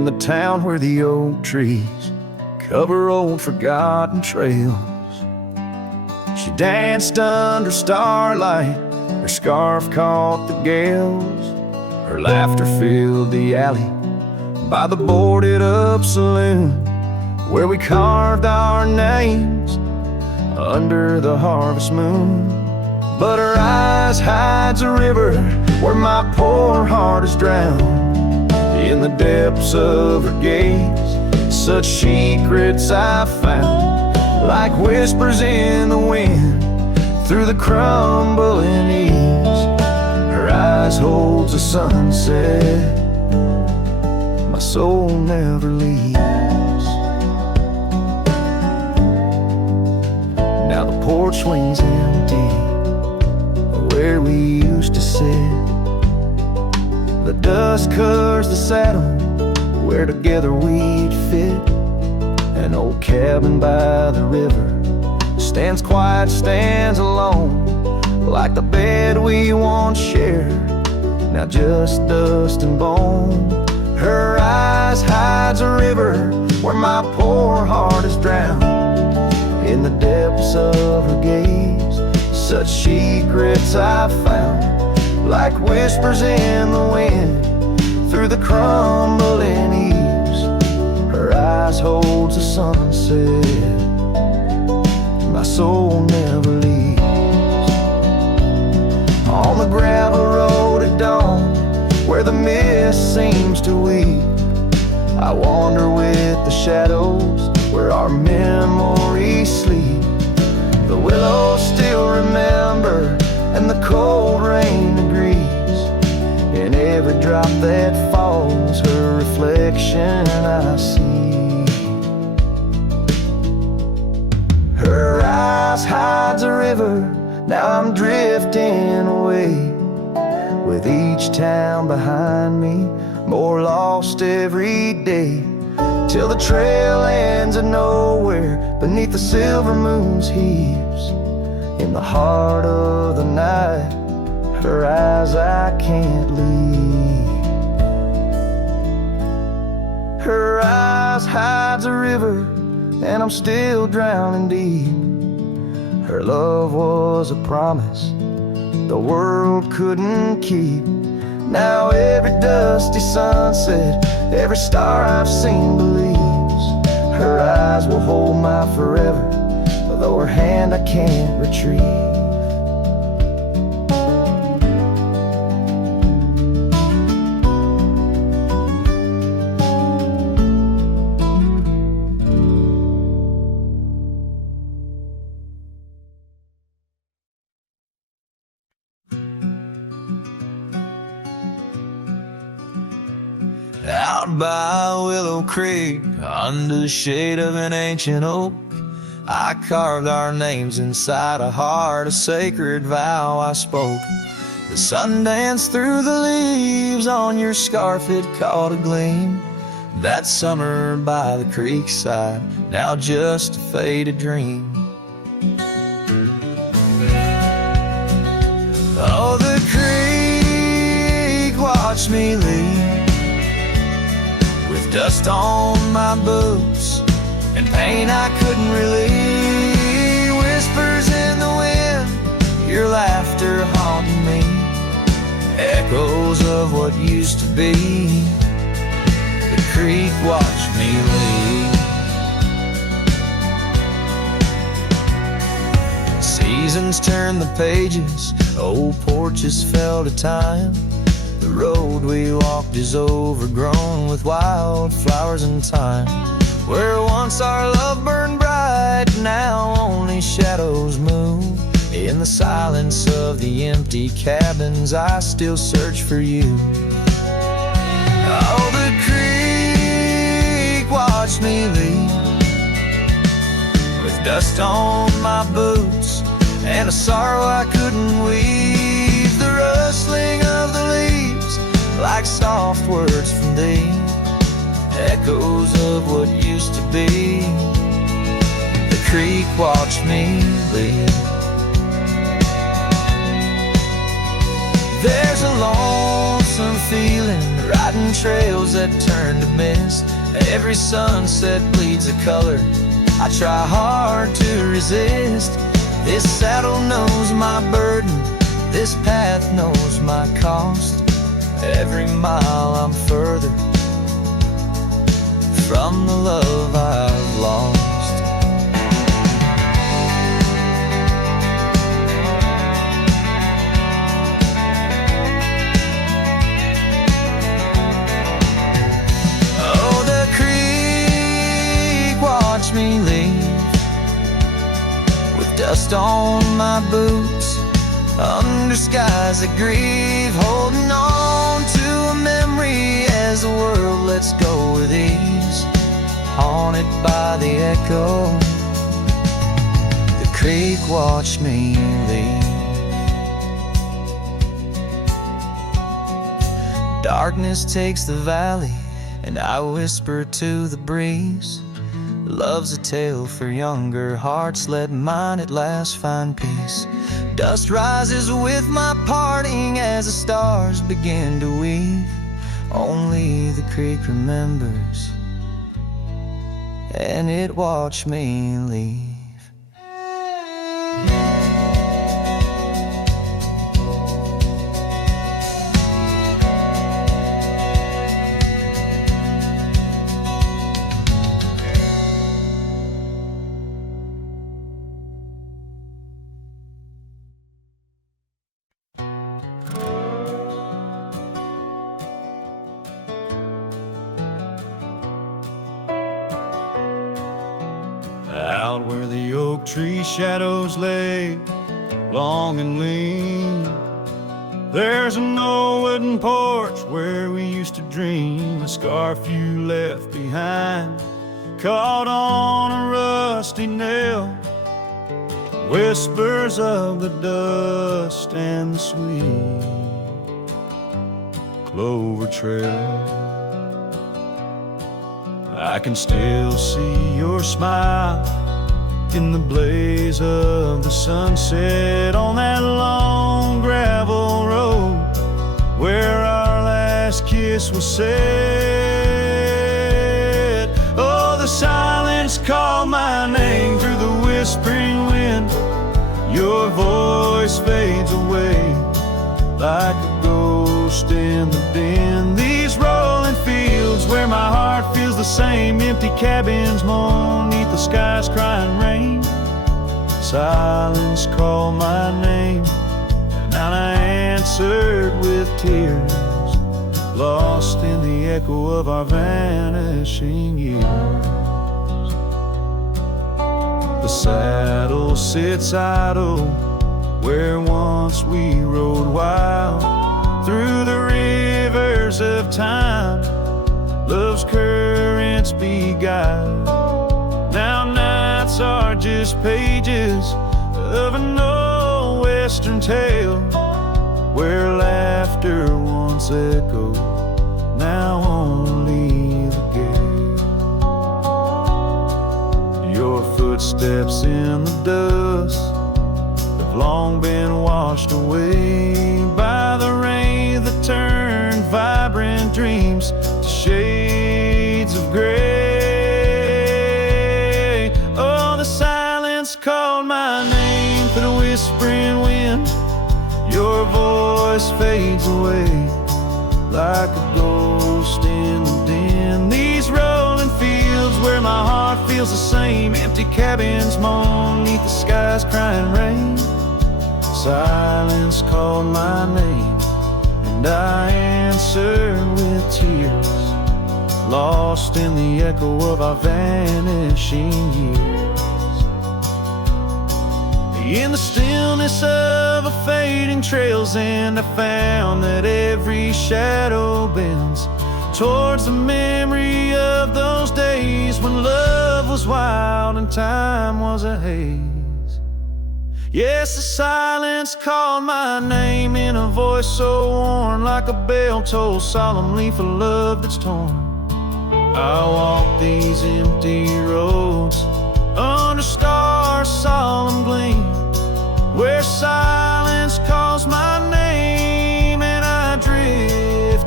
in the town where the oak trees cover old forgotten trails. She danced under starlight, her scarf caught the gales. Her laughter filled the alley by the boarded up saloon, where we carved our names under the harvest moon. But her eyes hides a river where my poor heart is drowned. In the depths of her gaze, such secrets I found, like whispers in the wind through the crumbling eaves. Her eyes holds a sunset my soul never leaves. Now the porch swings empty where we used to sit. The dust covers the saddle where together we'd fit. An old cabin by the river stands quiet, stands alone, like the bed we once shared, now just dust and bone. Her eyes hides a river where my poor heart is drowned. In the depths of her gaze, such secrets I found, like whispers in the wind through the crumbling eaves. Her eyes holds a sunset my soul never leaves. On the gravel road at dawn, where the mist seems to weep, I wander with the shadows where our memories sleep. The willows still remember, and the cold rain agrees. In every drop that falls, her reflection I see. Her eyes hides a river, now I'm drifting away, with each town behind me, more lost every day, till the trail ends at nowhere beneath the silver moon's heaves. In the heart of the night, her eyes I can't leave. Her eyes hides a river, and I'm still drowning deep. Her love was a promise the world couldn't keep. Now every dusty sunset, every star I've seen believes her eyes will hold my forever, though her hand I can't retrieve. Out by Willow Creek, under the shade of an ancient oak, I carved our names inside a heart, a sacred vow I spoke. The sun danced through the leaves on your scarf, it caught a gleam. That summer by the creek side, now just a faded dream. Oh, the creek watched me leave, with dust on my boots and pain I couldn't relieve. Whispers in the wind, your laughter haunting me, echoes of what used to be. The creek watched me leave. Seasons turned the pages, old porches fell to time. The road we walked is overgrown with wildflowers and thyme. Where once our love burned bright, now only shadows move. In the silence of the empty cabins, I still search for you. Oh, the creek watched me leave, with dust on my boots and a sorrow I couldn't weave. The rustling of the leaves, like soft words from thee, echoes of what used to be. The creek watched me leave. There's a lonesome lonesome feeling, riding trails that turn to mist. Every sunset bleeds a color, I try hard to resist. This saddle knows my burden, this path knows my cost. Every mile I'm further from the love I've lost. Oh, the creek watched me leave, with dust on my boots, under skies that grieve, holding on to a memory as the world lets go with ease, haunted by the echo. The creek watched me leave. Darkness takes the valley, and I whisper to the breeze, love's a tale for younger hearts, let mine at last find peace. Dust rises with my parting as the stars begin to weave. Only the creek remembers, and it watched me leave. Out where the oak tree shadows lay, long and lean, there's an old wooden porch where we used to dream. A scarf you left behind, caught on a rusty nail, whispers of the dust and the sweet clover trail. I can still see your smile in the blaze of the sunset on that long gravel road where our last kiss was said. Oh, the silence called my name through the whispering wind. Your voice fades away like a ghost in the bend. These rolling fields where my heart feels the same, empty cabins moan neath the sky's crying rain. Silence called my name, and I answered with tears, lost in the echo of our vanishing years. The saddle sits idle where once we rode wild through the rivers of time, love's currents beguiled. Now nights are just pages of an old western tale where laughter once echoed, now only the gale. Your footsteps in the dust have long been washed away by the rain that turned vibrant dreams to shades of gray. Oh, the silence called my name through the whispering wind. Your voice fades away like a ghost in the den. These rolling fields where my heart feels the same, empty cabins moan neath the sky's crying rain. Silence called my name, and I answered with tears, lost in the echo of our vanishing years. In the stillness of a fading trail's end, I found that every shadow bends towards the memory of those days when love was wild and time was a haze. Yes, the silence called my name in a voice so worn, like a bell toll solemnly for love that's torn. I walk these empty roads under stars' solemn gleam, where silence calls my name and I drift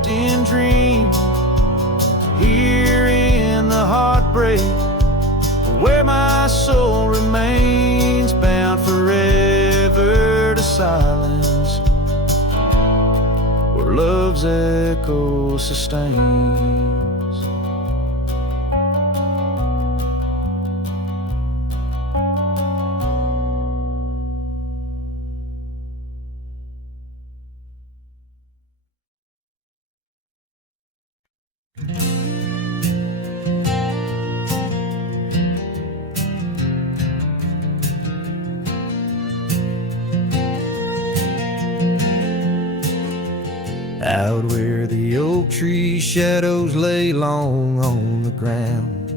silence, where love's echo sustains. Out where the oak tree shadows lay long on the ground,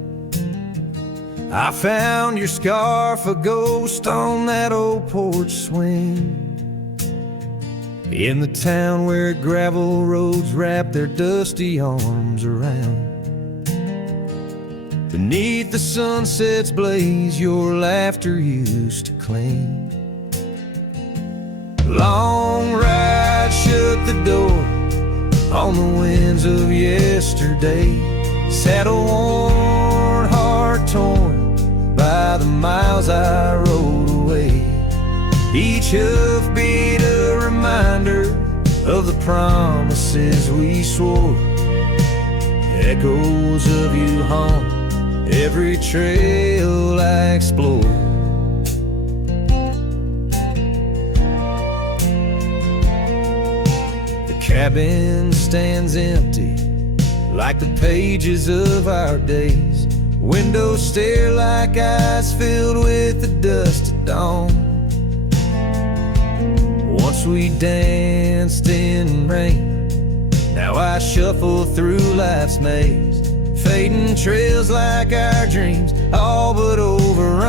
I found your scarf, a ghost on that old porch swing. In the town where gravel roads wrap their dusty arms around, beneath the sunset's blaze your laughter used to cling. Long ride shut the door on the winds of yesterday, saddle worn, heart torn by the miles I rode away. Each hoofbeat a reminder of the promises we swore, echoes of you haunt every trail I explore. Cabin stands empty like the pages of our days. Windows stare like eyes filled with the dust of dawn. Once we danced in rain, now I shuffle through life's maze, fading trails like our dreams, all but overrun.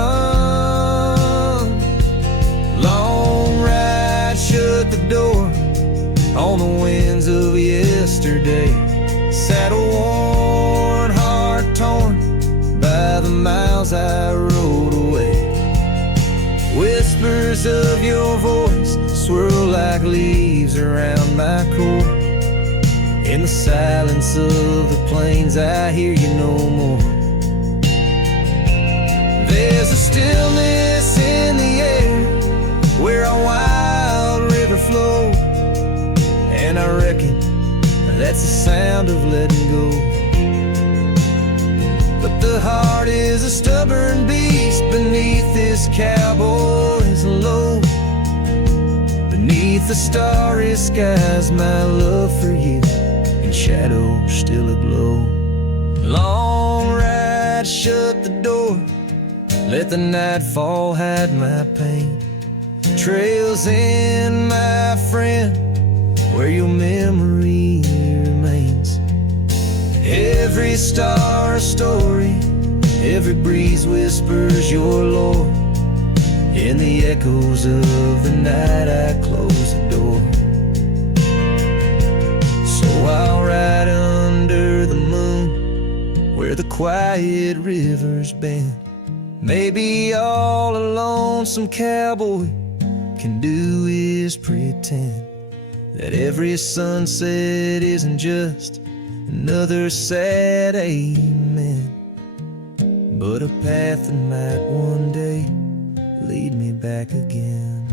Long ride shut the door on the winds of yesterday, saddle worn, heart torn by the miles I rode away. Whispers of your voice swirl like leaves around my core. In the silence of the plains I hear you no more. There's a stillness in the air where a wild river flows, and I reckon that's the sound of letting go. But the heart is a stubborn beast beneath this cowboy's load. Beneath the starry skies, my love for you in shadow still aglow. Long ride, shut the door, let the nightfall hide my pain. Trails in, my friend, where your memory remains. Every star a story, every breeze whispers your lore. In the echoes of the night I close the door. So I'll ride under the moon where the quiet rivers bend. Maybe all a lonesome cowboy can do is pretend that every sunset isn't just another sad amen, but a path that might one day lead me back again.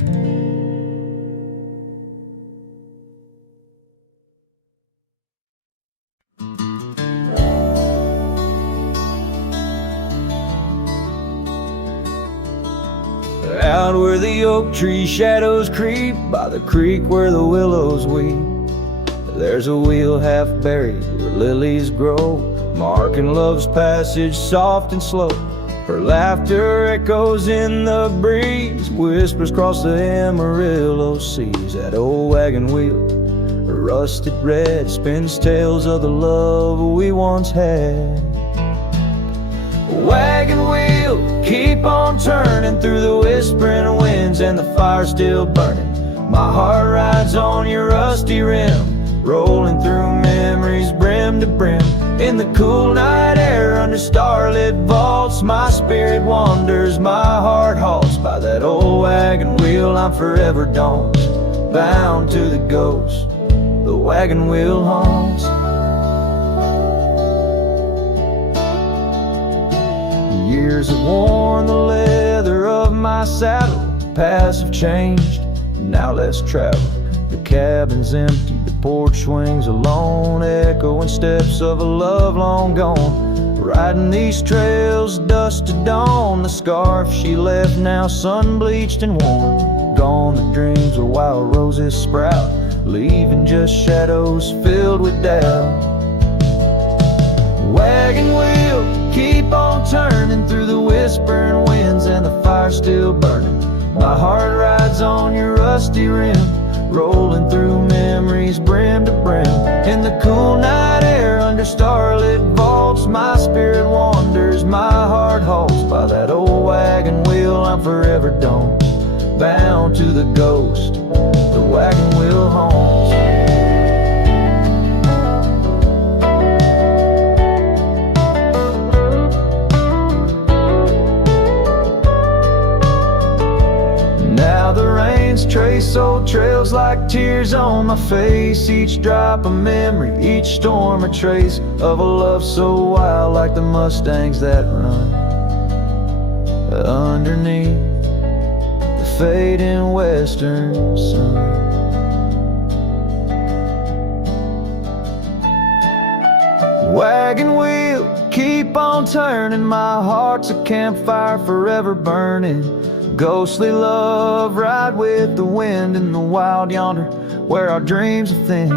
Out where the oak tree shadows creep, by the creek where the willows weep, there's a wheel half buried where lilies grow, marking love's passage soft and slow. Her laughter echoes in the breeze, whispers cross the Amarillo seas. That old wagon wheel, rusted red, spins tales of the love we once had. Wagon wheel, keep on turning through the whispering winds and the fire still burning. My heart rides on your rusty rim, rolling through memories brim to brim. In the cool night air under starlit vaults, my spirit wanders, my heart halts. By that old wagon wheel I'm forever daunts, bound to the ghost the wagon wheel haunts. Years have worn the leather of my saddle, paths have changed, Now let's travel. The cabin's empty, the porch swings alone, echoing steps of a love long gone. Riding these trails, dusk to dawn. The scarf she left now sun-bleached and worn. Gone the dreams where wild roses sprout, leaving just shadows filled with doubt. Wagon wheel, keep on turning through the whispering winds, and the fire's still burning. My heart rides on your rusty rim, rolling through memories brim to brim. In the cool night air under starlit vaults, my spirit wanders, my heart halts. By that old wagon wheel I'm forever doomed, bound to the ghost the wagon wheel haunts. Now the rains trace old trails like tears on my face, each drop a memory, each storm a trace of a love so wild, like the Mustangs that run underneath the fading western sun. Wagon wheel, keep on turning, my heart's a campfire forever burning. Ghostly love, ride with the wind in the wild yonder, where our dreams are thin.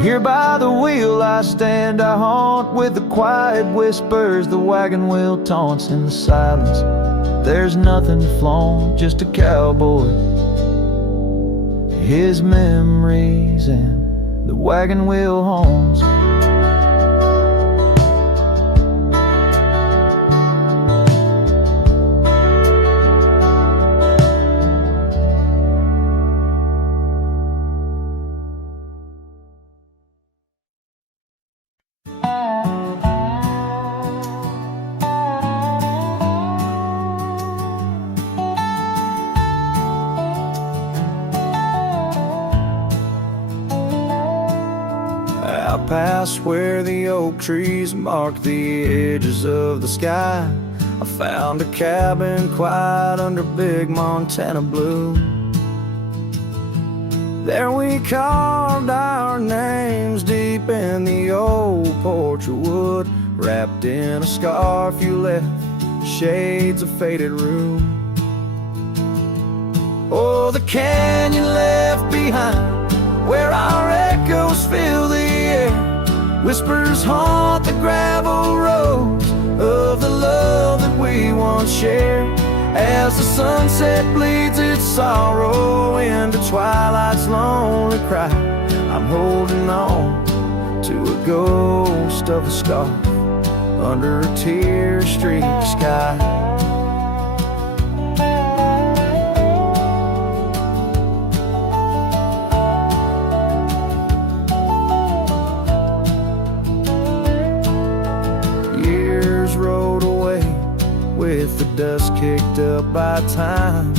Here by the wheel I stand, I haunt with the quiet whispers the wagon wheel taunts. In the silence there's nothing to flaunt, just a cowboy, his memories, and the wagon wheel haunts. Past where the oak trees mark the edges of the sky, I found a cabin quiet under big Montana blue. There we carved our names deep in the old porch of wood, wrapped in a scarf you left, shades of faded rue. Oh, the canyon left behind, where our echoes fill the air, whispers haunt the gravel roads of the love that we once shared. As the sunset bleeds its sorrow into twilight's lonely cry, I'm holding on to a ghost of a scarf under a tear-streaked sky. With the dust kicked up by time,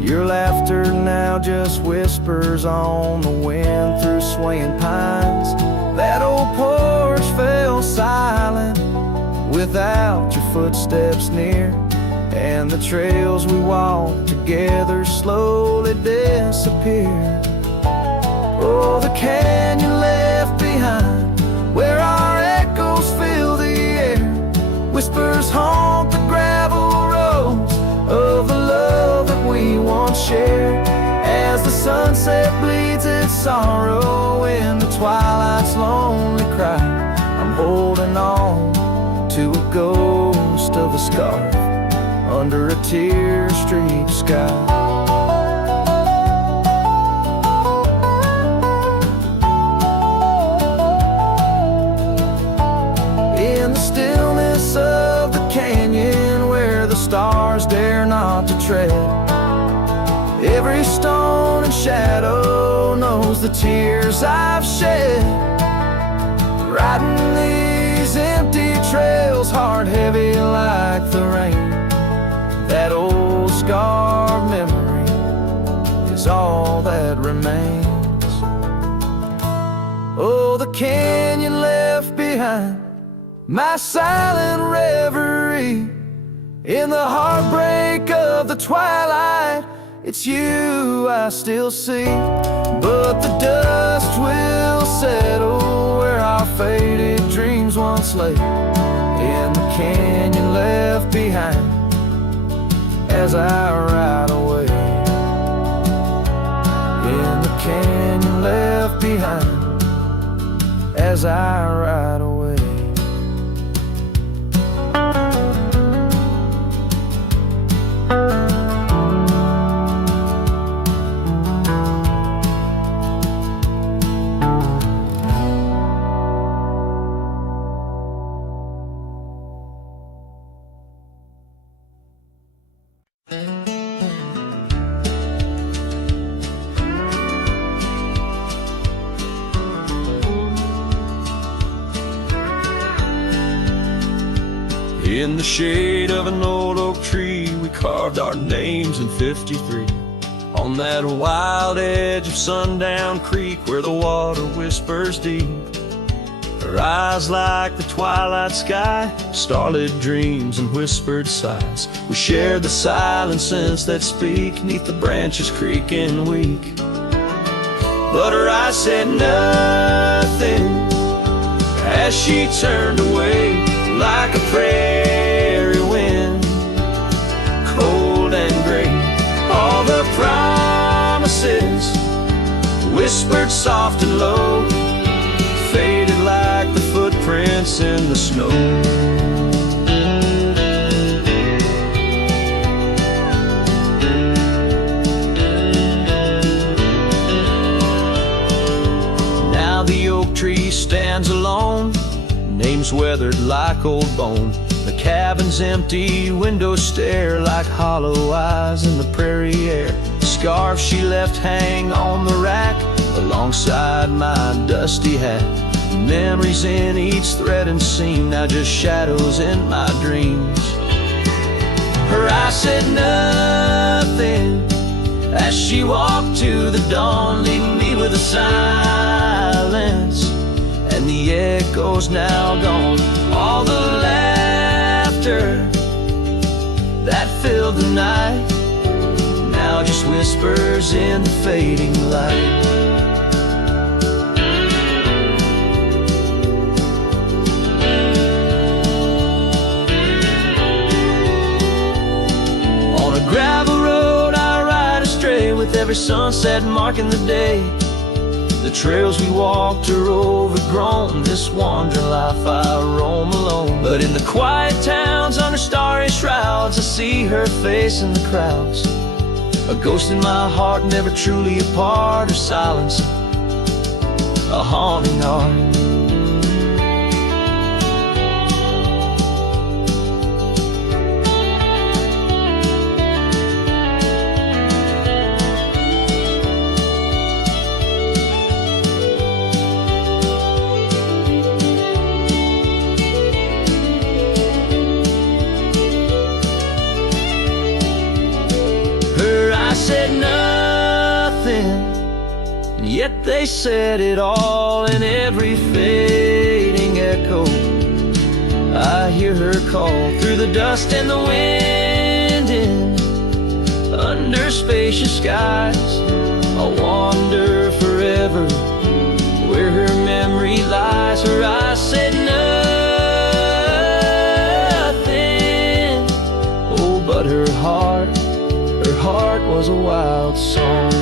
your laughter now just whispers on the wind through swaying pines. That old porch fell silent without your footsteps near, and the trails we walked together slowly disappeared. Oh, the canyon left behind, where our echoes fill the air, whispers haunt the gravel roads of the love that we once shared. As the sunset bleeds its sorrow into twilight's lonely cry, I'm holding on to a ghost of a scarf under a tear-streaked sky. Of the canyon where the stars dare not to tread, every stone and shadow knows the tears I've shed. Riding these empty trails, heart heavy like the rain, that old scarred memory is all that remains. Oh, the canyon left behind, my silent reverie in the heartbreak of the twilight, it's you I still see. But the dust will settle where our faded dreams once lay, in the canyon left behind as I ride away. In the canyon left behind as I ride away. In the shade of an old oak tree, we carved our names in '53. On that wild edge of Sundown Creek, where the water whispers deep. Her eyes like the twilight sky, starlit dreams and whispered sighs. We shared the silent scents that speak, neath the branches creaking weak. But her eyes said nothing as she turned away, like a prairie wind, cold and gray. All the promises, whispered soft and low, faded like the footprints in the snow. Now the oak tree stands alone, names weathered like old bone. The cabin's empty, windows stare like hollow eyes in the prairie air. The scarf she left hang on the rack alongside my dusty hat. Memories in each thread and seam, now just shadows in my dreams. Her eyes said nothing as she walked to the dawn, leaving me with a silence and the echoes now gone. All the laughter that filled the night now just whispers in the fading light. On a gravel road I ride astray, with every sunset marking the day. The trails we walked are overgrown, this wandering life I roam alone. But in the quiet towns under starry shrouds, I see her face in the crowds. A ghost in my heart, never truly apart. Her silence, a haunting art. Said nothing, and yet they said it all. In every fading echo I hear her call, through the dust and the wind, in under spacious skies. I'll wander forever where her memory lies. Her eyes said nothing, oh, but her heart was a wild song.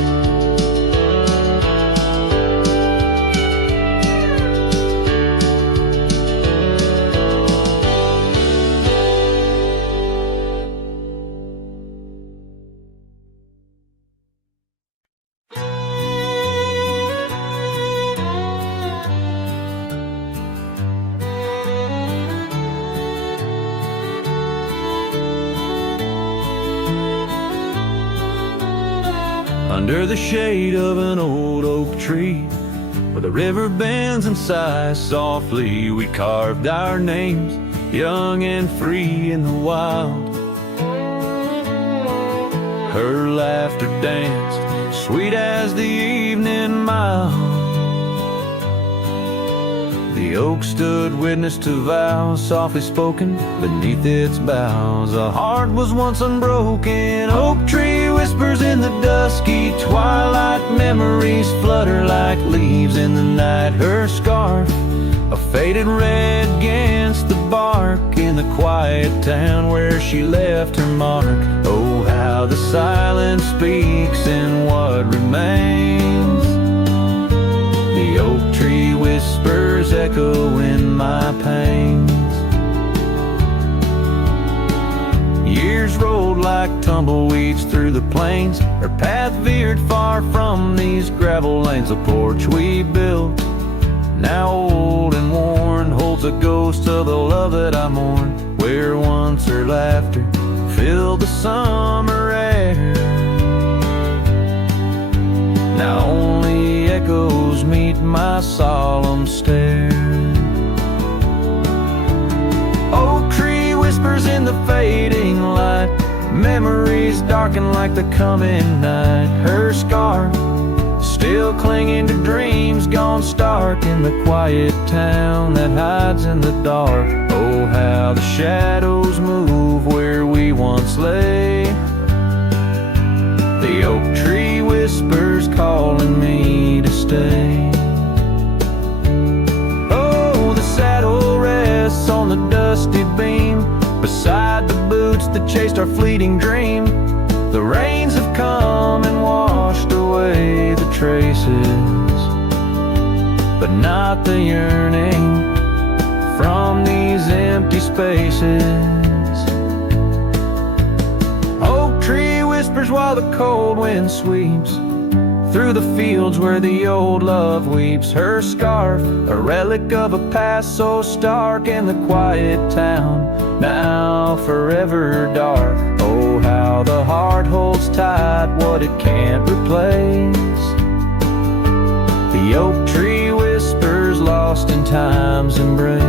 Under the shade of an old oak tree, where the river bends and sighs softly, we carved our names, young and free in the wild. Her laughter danced, sweet as the evening mild. The oak stood witness to vows softly spoken beneath its boughs. A heart was once unbroken, oak tree whispers in the memories flutter like leaves in the night. Her scarf, a faded red against the bark in the quiet town where she left her mark. Oh, how the silence speaks in what remains. The oak tree whispers echo in my pains. Years rolled like tumbleweeds through the plains. Her path veered far from these gravel lanes. The porch we built, now old and worn, holds a ghost of the love that I mourn. Where once her laughter filled the summer air, now only echoes meet my solemn stare. Oak tree whispers in the fading light, memories darken like the coming night. Her scarf, still clinging to dreams gone stark in the quiet town that hides in the dark. Oh, how the shadows move where we once lay. The oak tree whispers calling me to stay. Oh, the saddle rests on the dusty beam beside the boots that chased our fleeting dream. The rains have come and washed away the traces, but not the yearning from these empty spaces. Oak tree whispers while the cold wind sweeps through the fields where the old love weeps. Her scarf, a relic of a past so stark in the quiet town, now forever dark. Oh, how the heart holds tight what it can't replace. The oak tree whispers lost in time's embrace.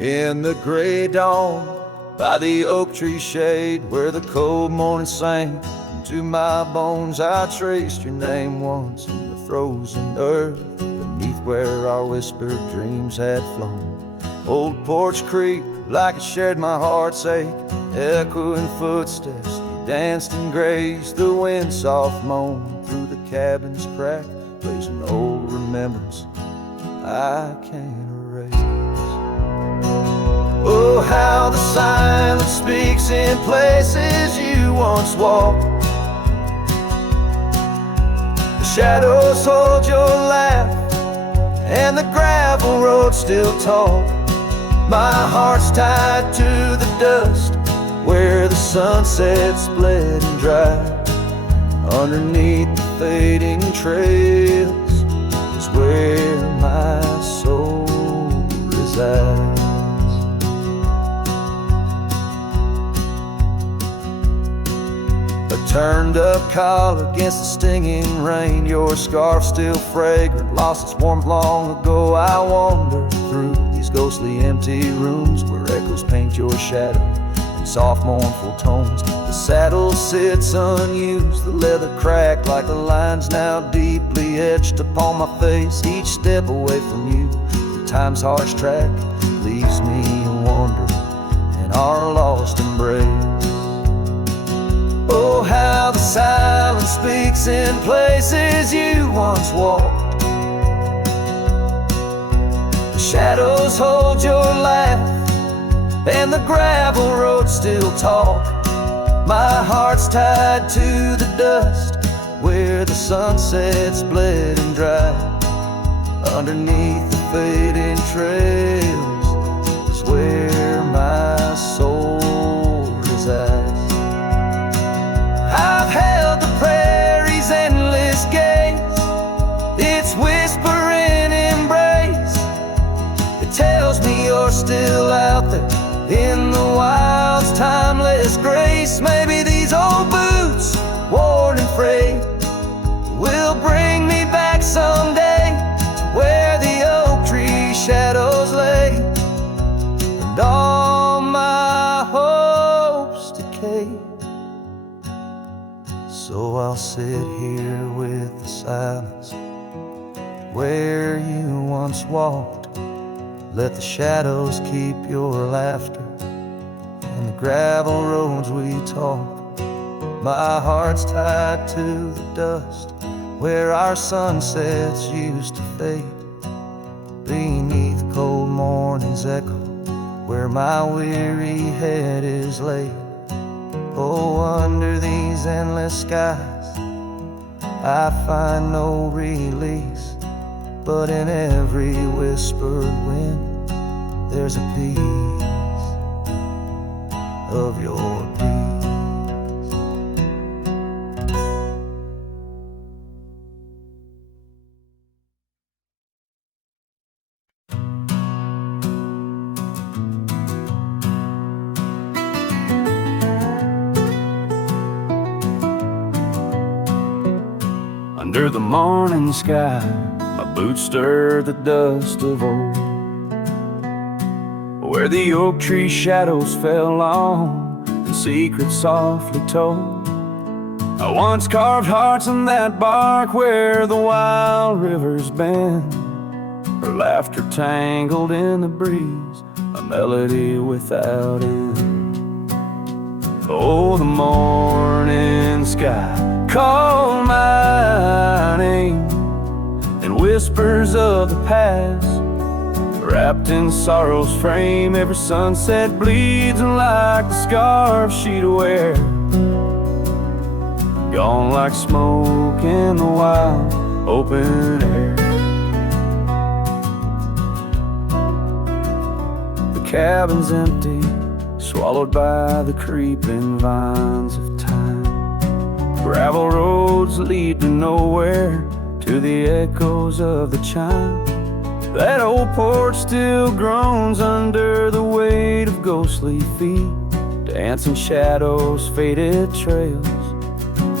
In the gray dawn, by the oak tree shade, where the cold morning sank into my bones, I traced your name once in the frozen earth, beneath where our whispered dreams had flown. Old Porch Creek, like it shared my heart's ache, echoing footsteps, you danced and grazed. The wind soft moan through the cabin's crack, plays an old remembrance I can't erase. Oh, how the silence speaks in places you once walked. The shadows hold your laugh, and the gravel road still talk. My heart's tied to the dust, where the sunset's bled and dry. Underneath the fading trails is where my soul resides. Turned up collar against the stinging rain, your scarf still fragrant, lost its warmth long ago. I wander through these ghostly empty rooms where echoes paint your shadow in soft mournful tones. The saddle sits unused, the leather cracked like the lines now deeply etched upon my face. Each step away from you, time's harsh track leaves me wandering in our lost embrace. Oh, how the silence speaks in places you once walked. The shadows hold your laugh, and the gravel road still talk. My heart's tied to the dust, where the sunset's bled and dry. Underneath the fading trails is where my soul resides. I've held the prairie's endless gaze, its whispering embrace. sit here with the silence where you once walked. Let the shadows keep your laughter and the gravel roads we talk. My heart's tied to the dust where our sunsets used to fade, beneath cold morning's echo where my weary head is laid. Oh, under these endless skies I find no release, but in every whispered wind there's a piece of your peace. Under the morning sky, my boots stir the dust of old, where the oak tree shadows fell long and secrets softly told. I once carved hearts on that bark where the wild rivers bend, her laughter tangled in the breeze, a melody without end. Oh, the morning sky call my name, and whispers of the past, wrapped in sorrow's frame. Every sunset bleeds like the scarf she'd wear, gone like smoke in the wild open air. The cabin's empty, swallowed by the creeping vines of time. Gravel roads lead to nowhere, to the echoes of the chime. That old porch still groans under the weight of ghostly feet, dancing shadows, faded trails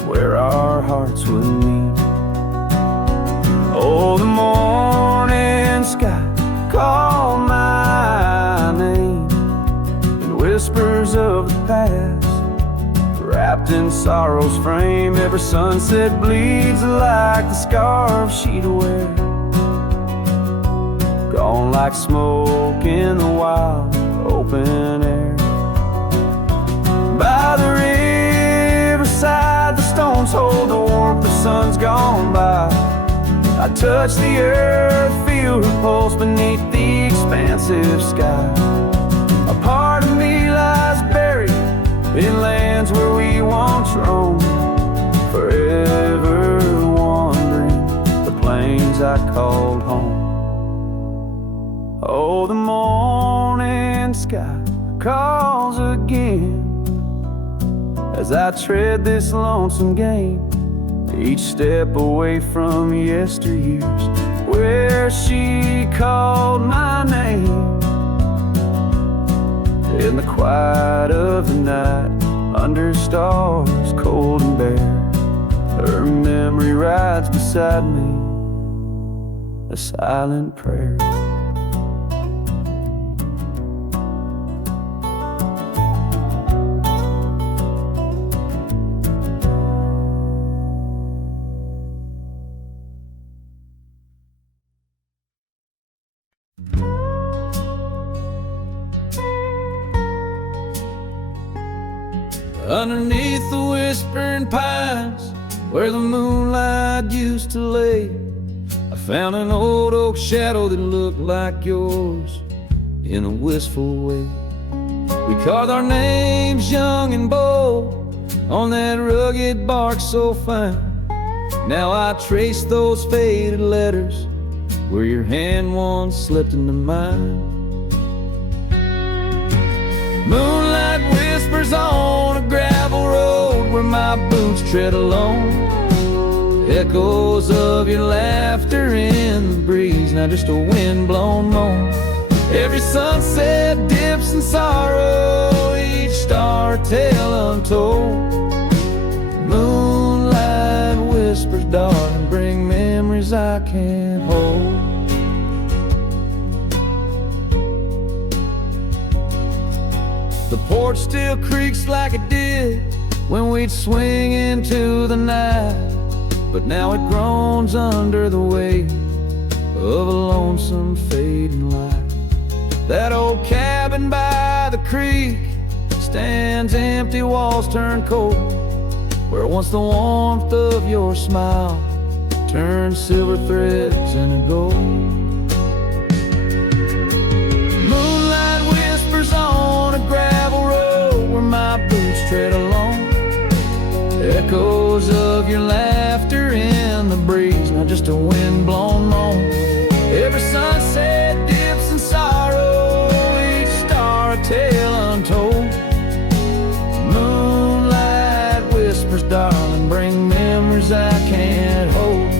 where our hearts would meet. Oh, the morning sky call my name, and whispers of the past, wrapped in sorrow's frame. Every sunset bleeds like the scarf she'd wear, gone like smoke in the wild open air. By the riverside, the stones hold the warmth, the sun's gone by. I touch the earth, feel her pulse beneath the expansive sky. A part of me lies buried in lands where we once roamed, forever wandering the plains I called home. Oh, the morning sky calls again as I tread this lonesome game, each step away from yesteryears where she called my name. In the quiet of the night, under stars cold and bare, her memory rides beside me, a silent prayer. Underneath the whispering pines, where the moonlight used to lay, I found an old oak shadow that looked like yours in a wistful way. We carved our names young and bold on that rugged bark so fine. Now I trace those faded letters where your hand once slipped into mine. Moonlight whispers on a gravel road where my boots tread alone. Echoes of your laughter in the breeze, now just a wind-blown moan. Every sunset dips in sorrow, each star a tale untold. Moonlight whispers, darling, bring memories I can't hold. The porch still creaks like it did when we'd swing into the night. But now it groans under the weight of a lonesome fading light. That old cabin by the creek stands empty, walls turn cold, where once the warmth of your smile turned silver threads into gold. Moonlight whispers on a gravel road where my boots tread along. Echoes of your laughter in the breeze, not just a wind-blown moan. Every sunset dips in sorrow, each star a tale untold. Moonlight whispers, darling, bring memories I can't hold.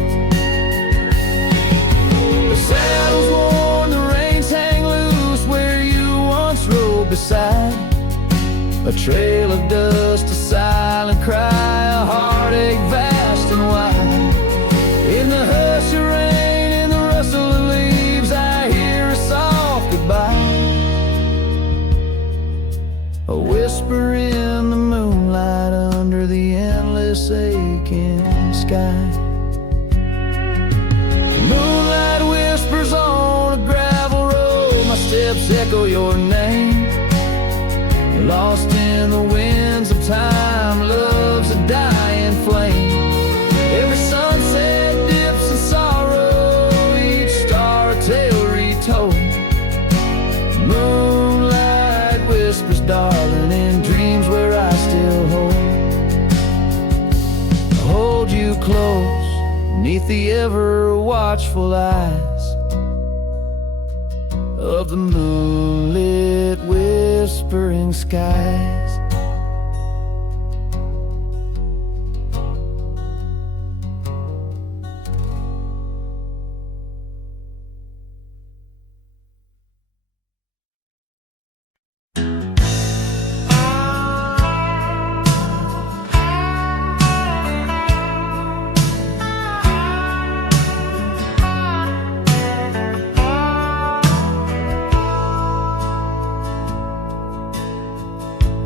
The saddle's worn, the reins hang loose where you once rode beside. A trail of dust, a silent cry, a heartache vast and wide. In the hush of rain, in the rustle of leaves, I hear a soft goodbye. A whisper in the moonlight under the endless aching sky. Moonlight whispers on a gravel road, my steps echo your name. Lost in the winds of time, love's a dying flame. Every sunset dips in sorrow, each star a tale retold. Moonlight whispers, darling, in dreams where I still hold you close, neath the ever watchful eyes of the moonlit whispering skies.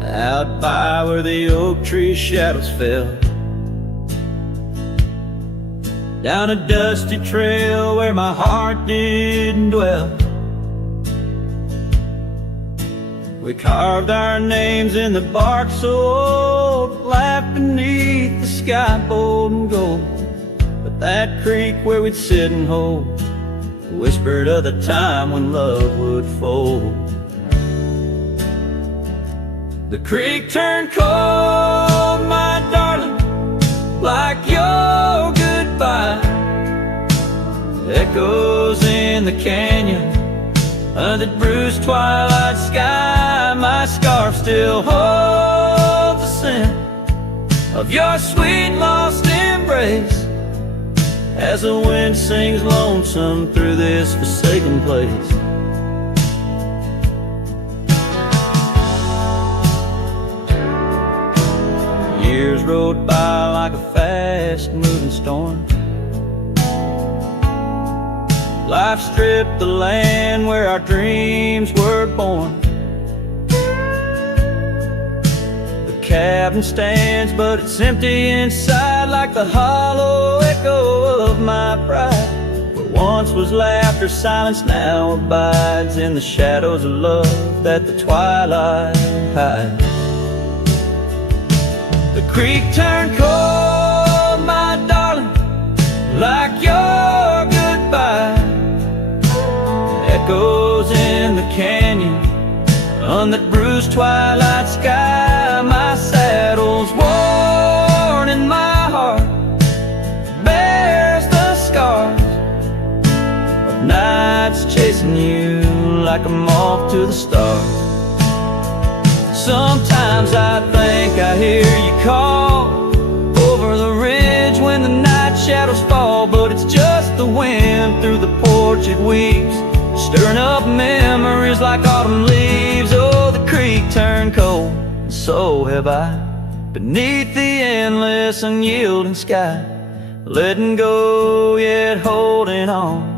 Out by where the oak tree shadows fell, down a dusty trail where my heart didn't dwell. We carved our names in the bark so old, laughed beneath the sky bold and gold. But that creek where we'd sit and hold whispered of the time when love would fold. The creek turned cold, my darling, like your goodbye. Echoes in the canyon, under the bruised twilight sky. My scarf still holds the scent of your sweet lost embrace, as the wind sings lonesome through this forsaken place. Years rode by like a fast-moving storm. Life stripped the land where our dreams were born. The cabin stands, but it's empty inside, like the hollow echo of my pride. Where once was laughter, silence now abides in the shadows of love that the twilight hides. The creek turned cold, my darling, like your goodbye. Echoes in the canyon, on that bruised twilight sky. My saddle's worn and my heart bears the scars of nights chasing you like a moth to the stars. Sometimes I think I hear you call over the ridge when the night shadows fall, but it's just the wind through the porch it weaves, stirring up memories like autumn leaves. Oh, the creek turned cold, and so have I, beneath the endless unyielding sky. Letting go yet holding on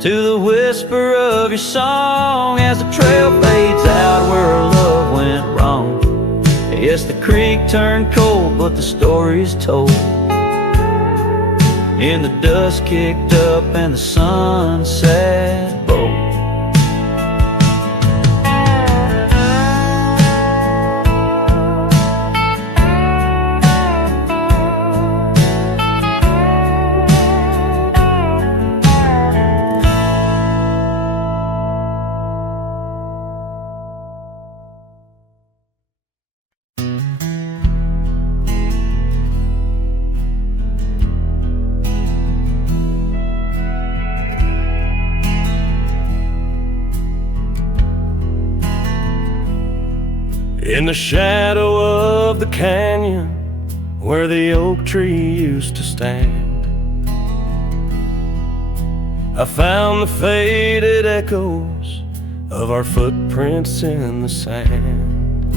to the whisper of your song, as the trail fades out where our love went wrong. Yes, the creek turned cold, but the story's told. And the dust kicked up and the sun set bold. In the shadow of the canyon where the oak tree used to stand, I found the faded echoes of our footprints in the sand.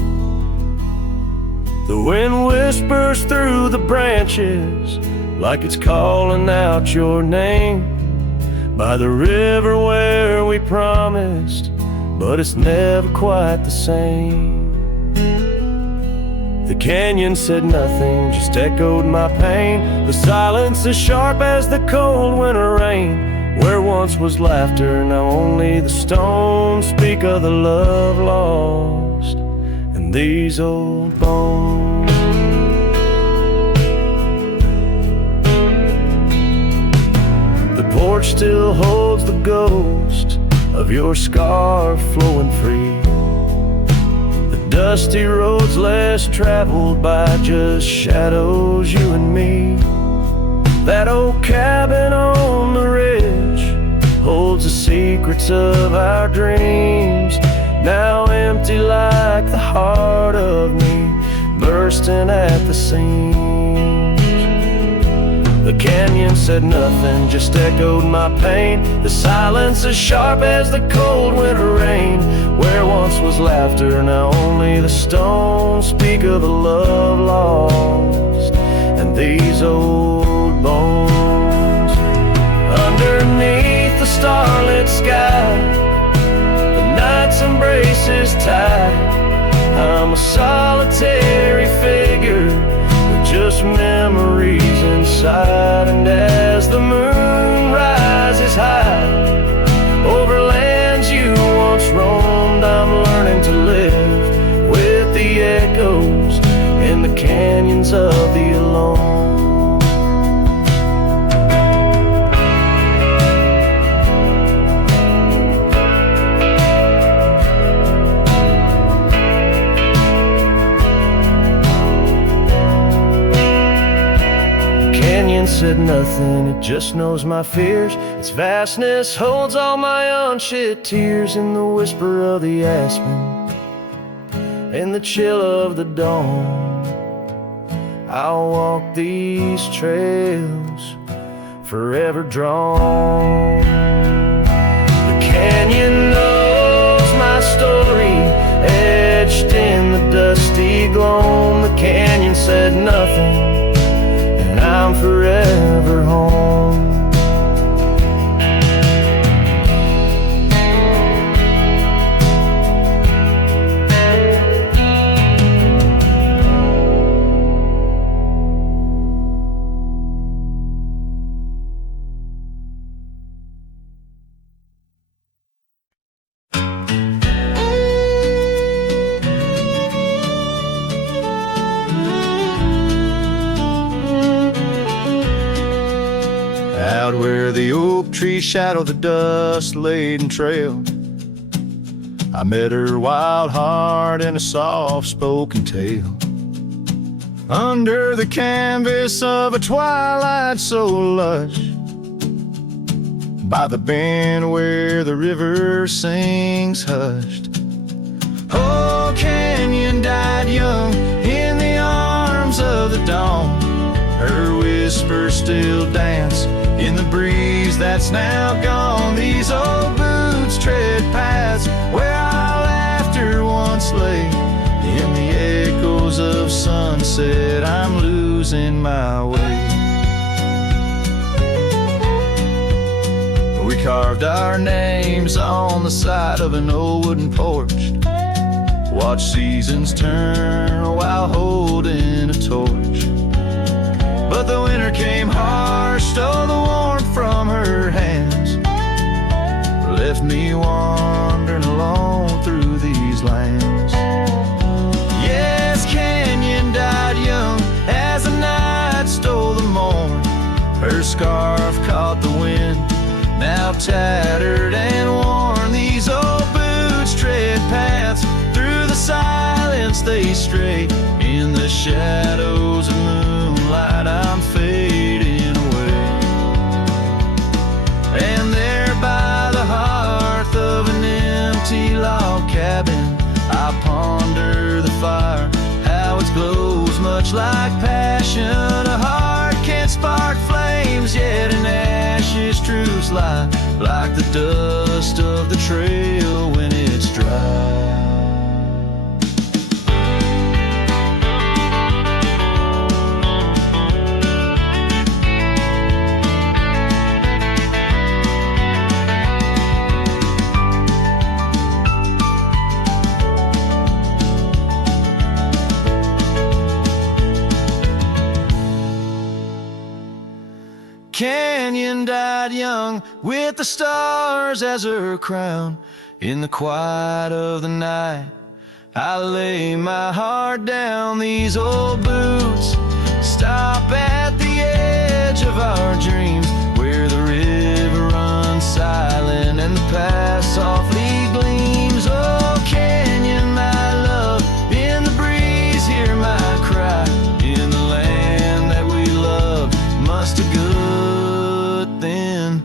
The wind whispers through the branches like it's calling out your name, by the river where we promised, but it's never quite the same. The canyon said nothing, just echoed my pain. The silence as sharp as the cold winter rain. Where once was laughter, now only the stones speak of the love lost and these old bones. The porch still holds the ghost of your scarf flowing free. Dusty roads less traveled by, just shadows, you and me. That old cabin on the ridge holds the secrets of our dreams, now empty like the heart of me, bursting at the seams. The canyon said nothing, just echoed my pain. The silence as sharp as the cold winter rain. Where once was laughter, now only the stones speak of the love lost and these old bones. Underneath the starlit sky, the night's embrace is tight. I'm a solitary figure with just memories inside. And as the moon rises high over lands you once roamed, I'm learning to live with the echoes in the canyons of the alone. Said nothing, it just knows my fears. Its vastness holds all my unshed tears. In the whisper of the aspen, in the chill of the dawn, I'll walk these trails forever drawn. The canyon knows my story, etched in the dusty gloam. The canyon said nothing, I'm forever home. Where the oak tree shadowed the dust-laden trail, I met her wild heart in a soft-spoken tale. Under the canvas of a twilight so lush, by the bend where the river sings hushed. Oh, canyon died young in the arms of the dawn. Her whispers still dance in the breeze that's now gone. These old boots tread paths where our laughter once lay. In the echoes of sunset, I'm losing my way. We carved our names on the side of an old wooden porch, watch seasons turn while holding a torch. But the winter came harsh, stole the warmth from her hands, left me wandering alone through these lands. Yes, Canyon died young as the night stole the morn. Her scarf caught the wind, now tattered and worn. These old boots tread paths through the silence they stray. In the shadows of moonlight I'm fading away. And there by the hearth of an empty log cabin I ponder the fire, how its glows much like passion. A heart can't spark flames, yet in ashes truths lie, like the dust of the trail when it's dry. Canyon died young with the stars as her crown. In the quiet of the night I lay my heart down. These old boots stop at the edge of our dreams, where the river runs silent and the past softly gleams. Oh, Canyon, my love, in the breeze hear my cry. In the land that we loved, must have good then.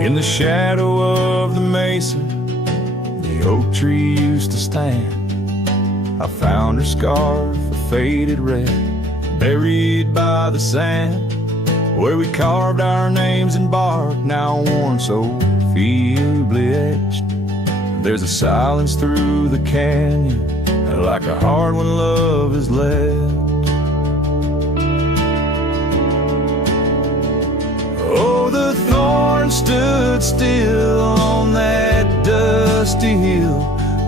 In the shadow of the mesa, the oak tree used to stand. I found her scarf, a faded red, buried by the sand, where we carved our names in bark, now worn so feebly etched. There's a silence through the canyon, like a heart when love is left. Oh, the thorn stood still on that dusty hill,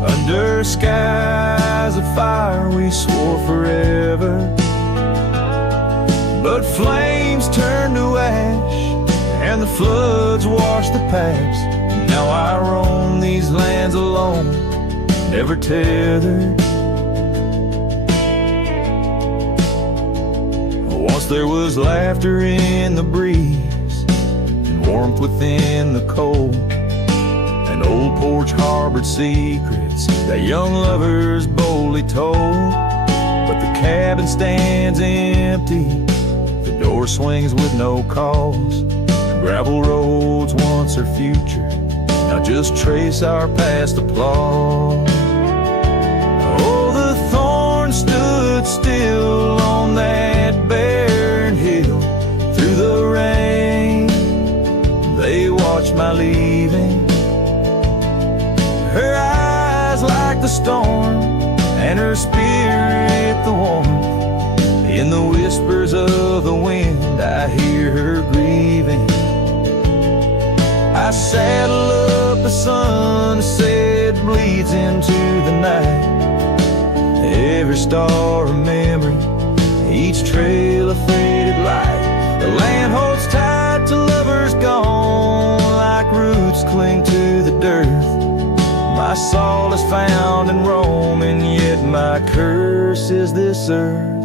under skies of fire we swore forever. But flames turned to ash and the floods washed the past. Now I roam these lands alone, never tethered. Once there was laughter in the breeze, warmth within the cold. An old porch harbored secrets that young lovers boldly told. But the cabin stands empty, the door swings with no cause. Gravel roads once our future, now just trace our past applause. Oh, the thorn stood still on that barren hill. Through the rain they watched my leaving, her eyes like the storm, and her spirit the warmth. In the whispers of the wind I hear her grieving. I saddle up a sunset, bleeds into the night. Every star a memory, each trail a faded light. The land holds tight to lovers gone, like roots cling to the dirt. My soul is found in Rome, and yet my curse is this earth.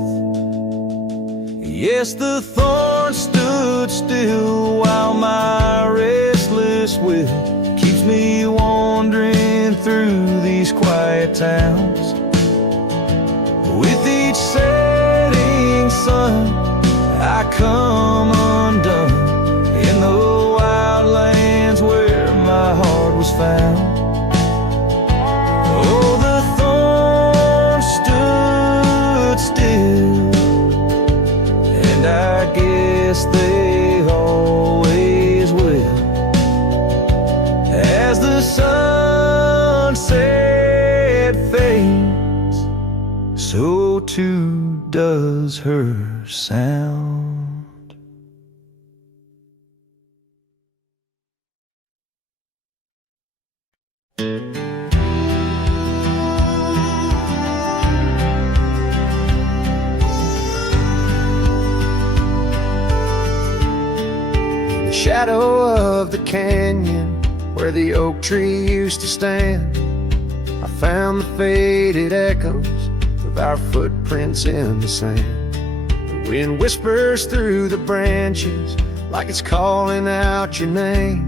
Yes, the thorn stood still while my restless will keeps me wandering through these quiet towns. With each setting sun I come undone in the wild lands where my heart was found. Oh, the thorn stood still too does her sound. In the shadow of the canyon where the oak tree used to stand, I found the faded echoes of our footprints in the sand. The wind whispers through the branches like it's calling out your name.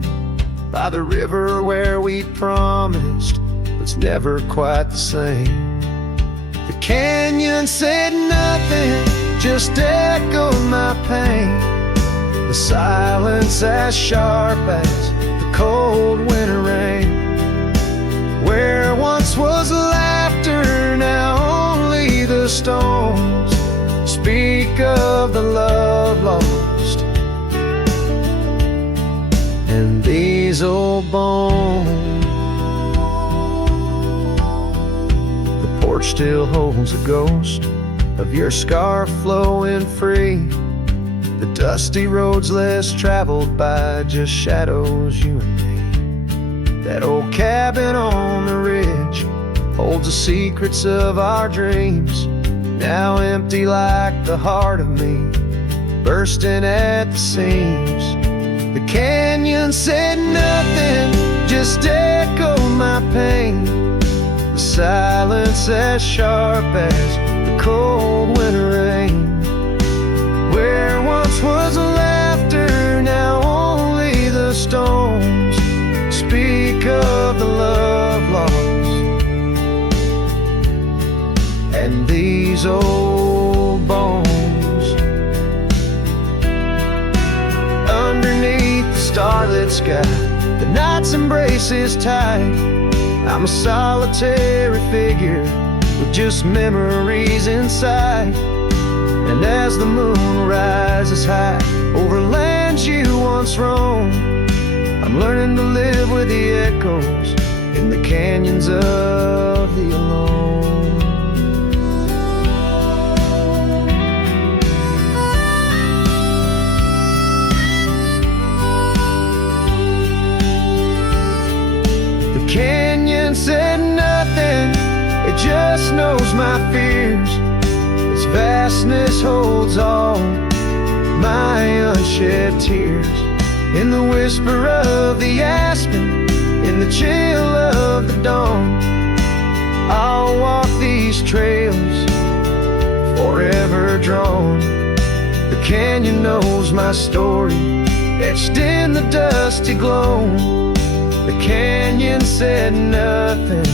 By the river where we promised, but it's never quite the same. The canyon said nothing, just echoed my pain. The silence as sharp as the cold winter rain. Where once was laughter, now only the stones speak of the love lost. And these old bones, the porch still holds a ghost of your scarf flowing free. The dusty roads less traveled by, just shadows, you and me. That old cabin on the ridge holds the secrets of our dreams, now empty like the heart of me, bursting at the seams. The canyon said nothing, just echoed my pain. The silence as sharp as the cold winter rain. Where once was laughter, now only the stones speak of the love lost. And these old bones, underneath the starlit sky, the night's embrace is tight. I'm a solitary figure with just memories inside. And as the moon rises high over lands you once roamed, I'm learning to live with the echoes in the canyons of the alone. The canyon said nothing, it just knows my fears. Its vastness holds all my unshed tears. In the whisper of the aspen, in the chill of the dawn, I'll walk these trails forever drawn. The canyon knows my story, etched in the dusty glow. The canyon said nothing,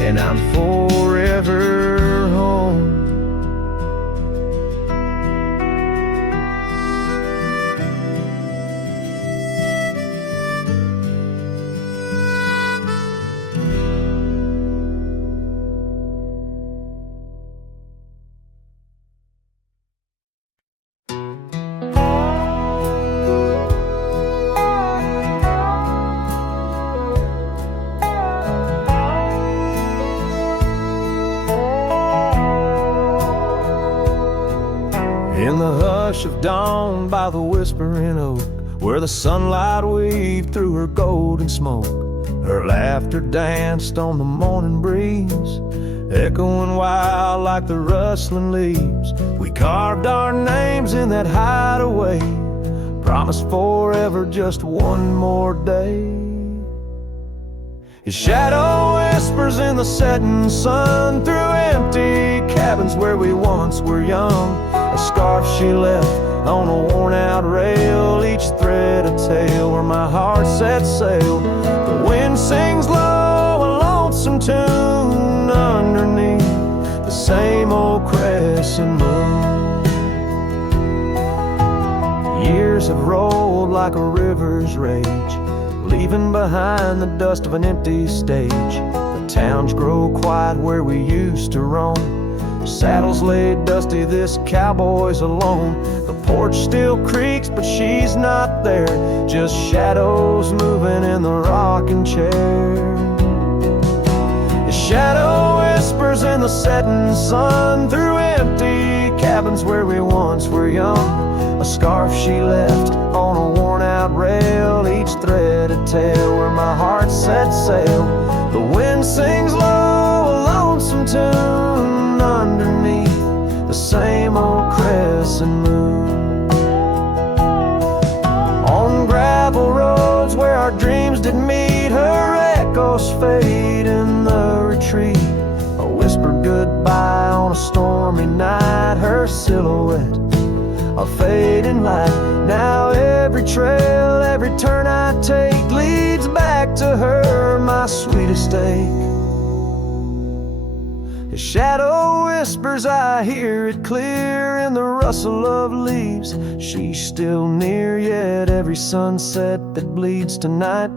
and I'm forever home. In the hush of dawn by the whispering oak, where the sunlight weaved through her golden smoke, her laughter danced on the morning breeze, echoing wild like the rustling leaves. We carved our names in that hideaway, promised forever, just one more day. His shadow whispers in the setting sun through empty cabins where we once were young. A scarf she left on a worn-out rail, each thread a tale where my heart set sail. The wind sings low, a lonesome tune underneath the same old crescent moon. Years have rolled like a river's rage, leaving behind the dust of an empty stage. The towns grow quiet where we used to roam, saddles laid dusty, this cowboy's alone. The porch still creaks, but she's not there, just shadows moving in the rocking chair. The shadow whispers the setting sun through empty cabins where we once were young. A scarf she left on a worn-out rail, each thread a tale where my heart set sail. The wind sings low, a lonesome tune underneath the same old crescent moon. On gravel roads where our dreams did meet, her echoes fade in the retreat. A whispered goodbye on a stormy night, her silhouette a fading light. Now every trail, every turn I take leads back to her, my sweetest ache. His shadow whispers, I hear it clear in the rustle of leaves. She's still near, yet every sunset that bleeds tonight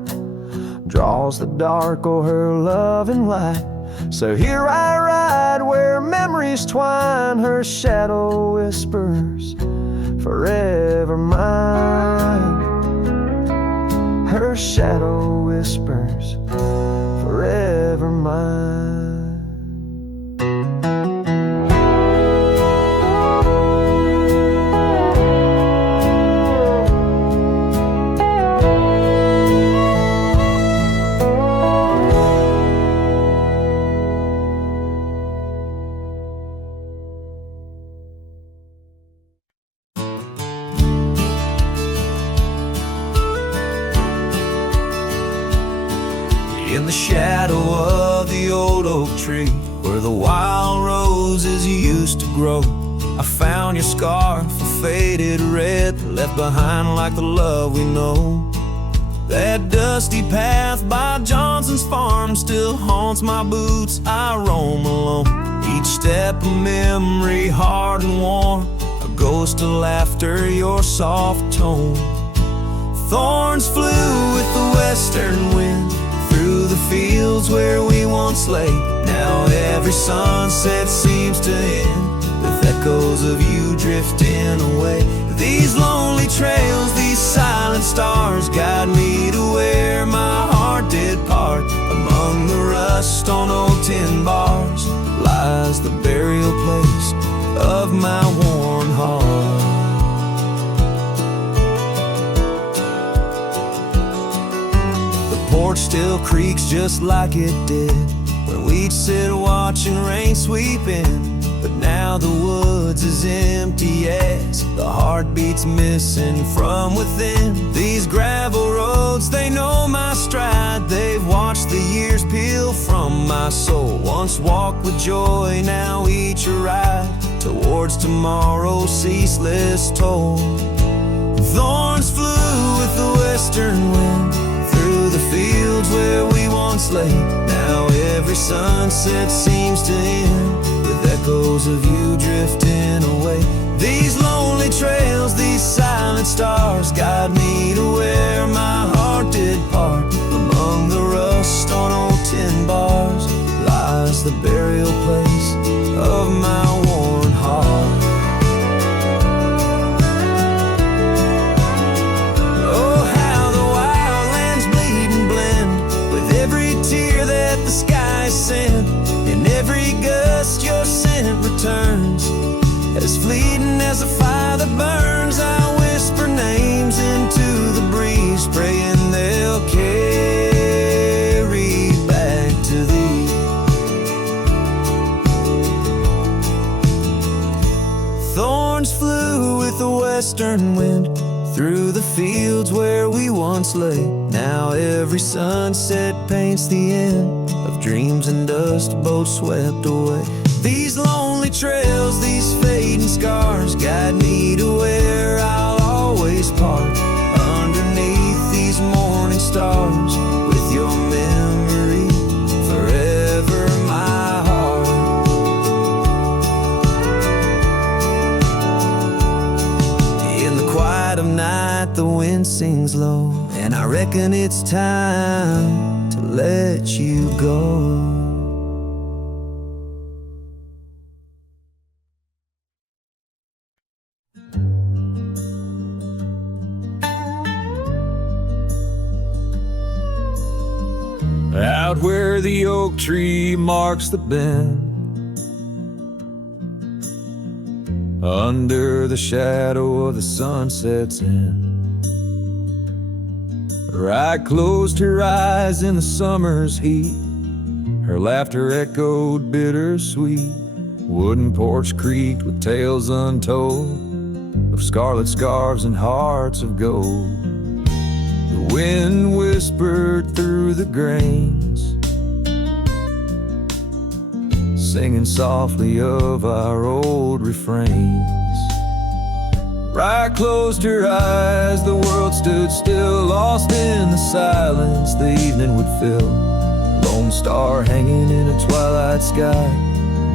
draws the dark o'er her loving light. So here I ride where memories twine, her shadow whispers, forever mine. Her shadow whispers, forever mine. In the shadow of the old oak tree, where the wild roses used to grow, I found your scarf, a faded red, left behind like the love we know. That dusty path by Johnson's farm still haunts my boots, I roam alone. Each step a memory, hard and warm, a ghost of laughter, your soft tone. Thorns flew with the western wind through the fields where we once lay. Now every sunset seems to end with echoes of you drifting away. These lonely trails, these silent stars guide me to where my heart did part. Among the rust on old tin bars lies the burial place of my worn heart. Porch still creaks just like it did when we'd sit watching rain sweep in. But now the woods is empty as the heartbeat's missing from within. These gravel roads, they know my stride, they've watched the years peel from my soul. Once walked with joy, now each a ride towards tomorrow's ceaseless toll. Thorns flew with the western wind through the fields where we once lay. Now every sunset seems to end with echoes of you drifting away. These lonely trails, these silent stars guide me to where my heart did part. Among the rust on old tin bars lies the burial place of my worn heart. The sky sent, in every gust your scent returns. As fleeting as a fire that burns, I whisper names into the breeze, praying they'll carry back to thee. Thorns flew with the western wind through the fields where we once lay. Now every sunset paints the end of dreams and dust both swept away. These lonely trails, these fading scars guide me to where I'll always part. Underneath these morning stars with your memory forever my heart. In the quiet of night the wind sings low, and I reckon it's time to let you go. Out where the oak tree marks the bend, under the shadow of the sunset's end. Right closed her eyes in the summer's heat. Her laughter echoed bittersweet. Wooden porch creaked with tales untold of scarlet scarves and hearts of gold. The wind whispered through the grains, singing softly of our old refrains. Right closed her eyes, the world stood still, lost in the silence the evening would fill. Lone star hanging in a twilight sky,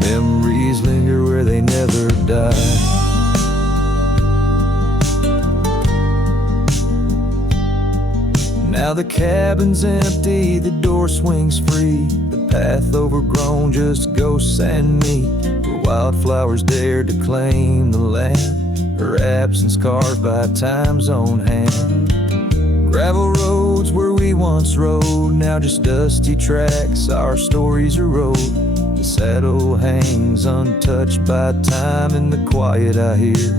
memories linger where they never die. Now the cabin's empty, the door swings free, the path overgrown, just ghosts and me. Where wildflowers dared to claim the land, her absence carved by time's own hand. Gravel roads where we once rode, now just dusty tracks, our stories erode. The saddle hangs untouched by time, in the quiet I hear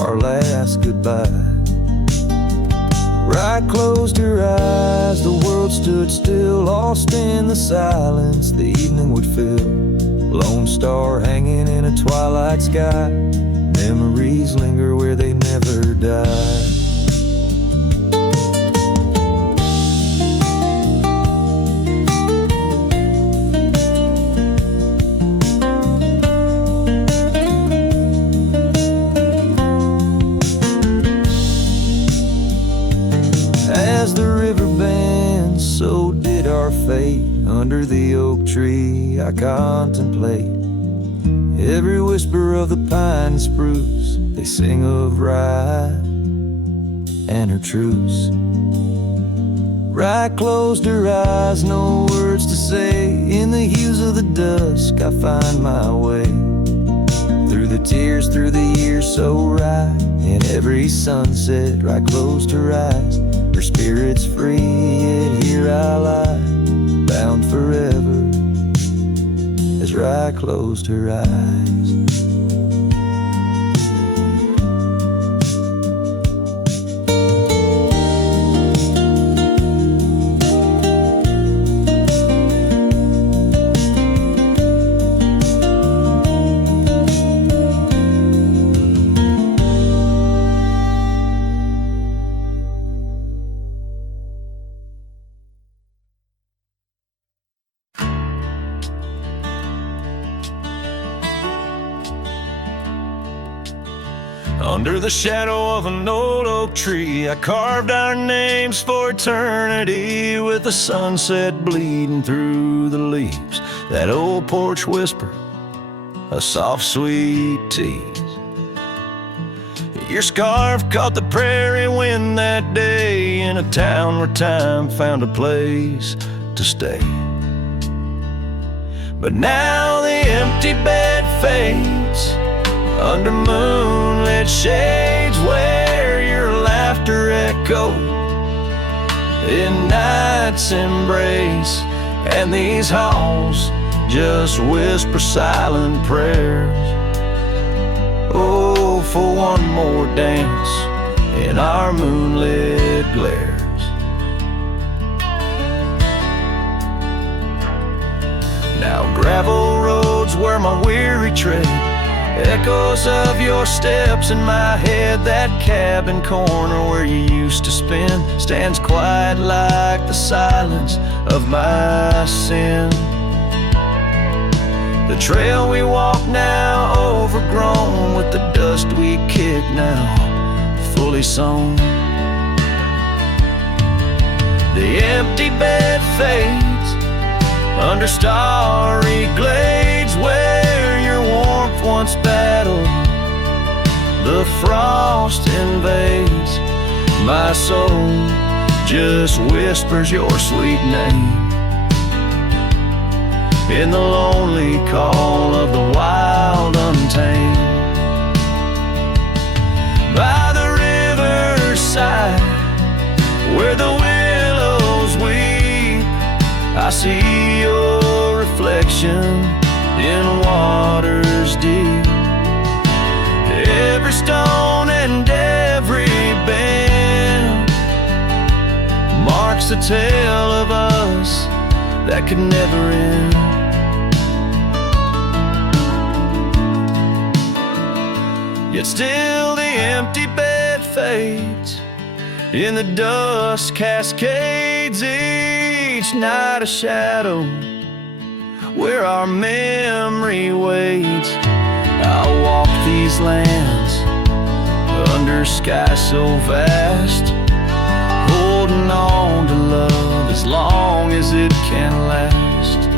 our last goodbye. Right closed her eyes, the world stood still, lost in the silence the evening would fill. Lone star hanging in a twilight sky, memories linger where they never die. As the river bends, so did our fate. Under the oak tree I contemplate every whisper of the pine and spruce. They sing of ride and her truce. Right closed her eyes, no words to say. In the hues of the dusk I find my way, through the tears, through the years so right. In every sunset, right closed her eyes. Her spirit's free, yet here I lie, bound forever, as Rye closed her eyes. Under the shadow of an old oak tree, I carved our names for eternity, with the sunset bleeding through the leaves. That old porch whisper, a soft sweet tease. Your scarf caught the prairie wind that day, in a town where time found a place to stay. But now the empty bed fades under moonlit shades, where your laughter echoed in night's embrace. And these halls just whisper silent prayers, oh, for one more dance in our moonlit glares. Now gravel roads where my weary tread, echoes of your steps in my head. That cabin corner where you used to spend stands quiet like the silence of my sin. The trail we walk now overgrown, with the dust we kick now fully sown. The empty bed fades under starry glades, where your warmth once battled the frost invades. My soul just whispers your sweet name in the lonely call of the wild untamed. By the riverside where the willows weep, I see your reflection in waters deep. stone, and every bend marks a tale of us that could never end. Yet still the empty bed fades, in the dust cascades each night a shadow where our memory waits. I'll walk these lands under sky so vast, holding on to love as long as it can last.